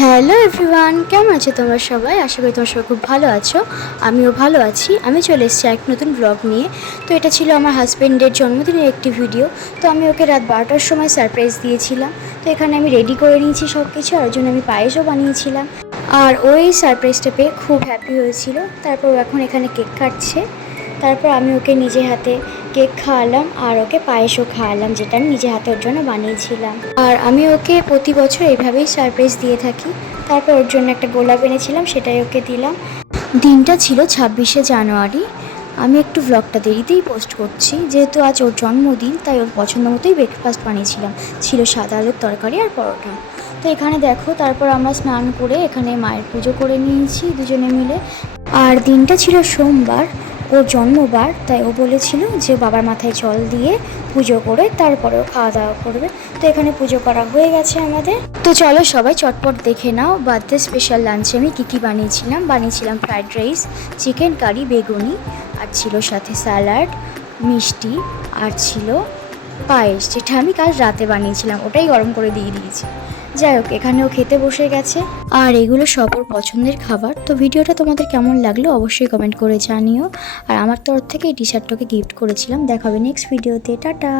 Hello everyone, কেমন আছো তোমরা সবাই? আশা করি তোমরা সবাই খুব ভালো আছো। আমিও ভালো আছি। আমি চলে এসেছি এক নতুন ব্লগ নিয়ে। তো এটা ছিল আমার হাজব্যান্ডের জন্মদিনের একটি ভিডিও। তো আমি ওকে রাত 12টার সময় সারপ্রাইজ দিয়েছিলাম। তো এখানে আমি রেডি করে নিয়েছি সব কিছু, আর জন্য আমি পায়েসও বানিয়েছিলাম। আর ওই সারপ্রাইজটা পেয়ে খুব হ্যাপি হয়েছিল। তারপর ও এখন এখানে কেক কাটছে। তারপর আমি ওকে নিজে হাতে কেক খাওয়ালাম আর ওকে পায়েসও খাওয়ালাম, যেটা আমি নিজে হাতে ওর জন্য বানিয়েছিলাম। আর আমি ওকে প্রতি বছর এইভাবেই সারপ্রাইজ দিয়ে থাকি। তারপর ওর জন্য একটা গোলাপ এনেছিলাম, সেটাই ওকে দিলাম। দিনটা ছিল 26শে জানুয়ারি। আমি একটু ভ্লগটা দেরিতেই পোস্ট করছি, যেহেতু আজ ওর জন্মদিন, তাই ওর পছন্দ মতোই ব্রেকফাস্ট বানিয়েছিলাম। ছিল সাদা আলুর তরকারি আর পরোটা। তো এখানে দেখো, তারপর আমরা স্নান করে এখানে মায়ের পুজো করে নিয়েছি দুজনে মিলে। আর দিনটা ছিল সোমবার, ওর জন্মবার, তাই ও বলেছিল যে বাবার মাথায় জল দিয়ে পুজো করে তারপরেও খাওয়া দাওয়া করবে। তো এখানে পুজো করা হয়ে গেছে আমাদের। তো চলো সবাই চটপট দেখে নাও বার্থডে স্পেশাল লাঞ্চে আমি কী বানিয়েছিলাম ফ্রাইড রাইস, চিকেন কারি, বেগুনি, আর ছিল সাথে স্যালাড, মিষ্টি, আর ছিল পায়েস, যেটা আমি কাল রাতে বানিয়েছিলাম, ওটাই গরম করে দিয়ে দিয়েছি। যাই হোক, এখানেও খেতে বসে গেছে। আর এগুলো সব ওর পছন্দের খাবার। তো ভিডিওটা তোমাদের কেমন লাগলো অবশ্যই কমেন্ট করে জানিও। আর আমার তরফ থেকে এই টি শার্টটাকে গিফট করেছিলাম। দেখা হবে নেক্সট ভিডিওতে। টাটা।